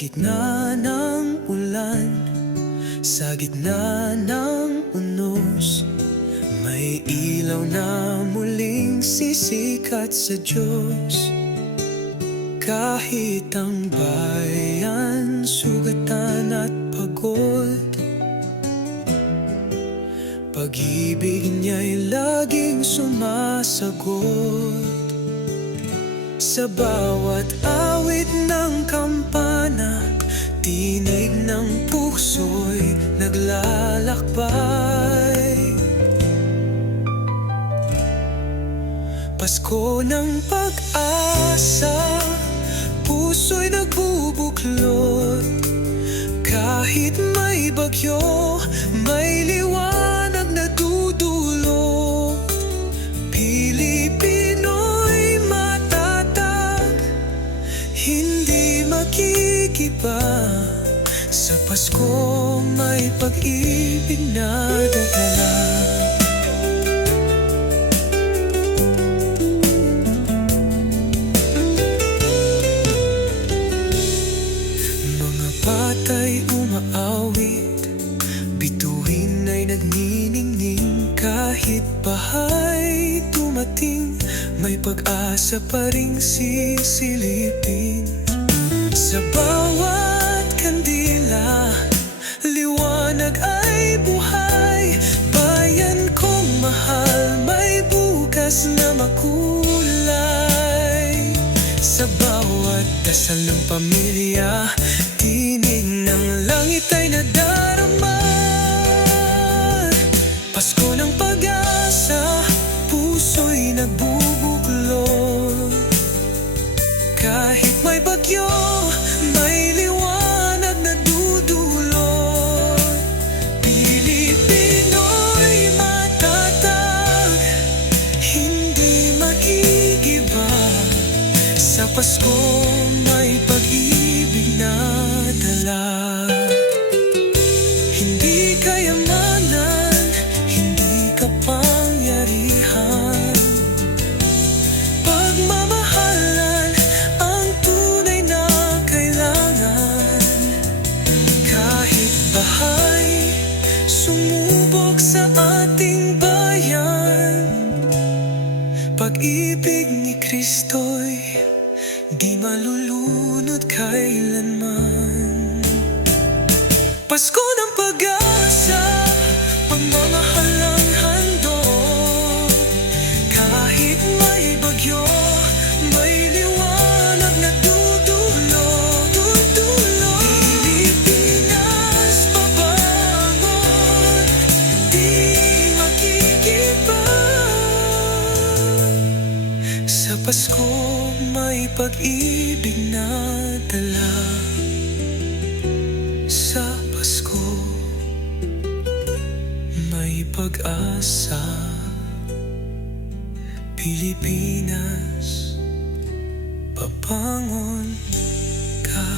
gitna ng ulan Sa gitna ng unos May ilaw na muling sisikat sa Diyos. Kahit ang bayan sugatan at pagod Pag-ibig niya'y laging sumasagot Sa bawat awit ng kampana Tinig ng puso'y naglalakbay. Pasko ng pag-asa Puso'y nagbubuklod. Kahit may bagyo Pasko may pag-ibig na dadala Mga batay umaawit Bituin ay nagniningning. Kahit bahay tumating May pag-asa pa ring sisilipin. Sa bawat bawat dasal ng pamilya Tinig ng langit ay nadarama. Pasko ng pag-asa Puso'y nagbubuklod may pag-ibig na dala. Hindi kayamanan Hindi kapangyarihan Pagmamahalan ang tunay na kailangan. Kahit bahay sumubok sa ating bayan. Pag-ibig ni Kristo'y di malulunod kailanman. Pasko ng pag-asa, Sa Pasko may pag-ibig na dala. Sa Pasko may pag-asa. Pilipinas, papangon ka.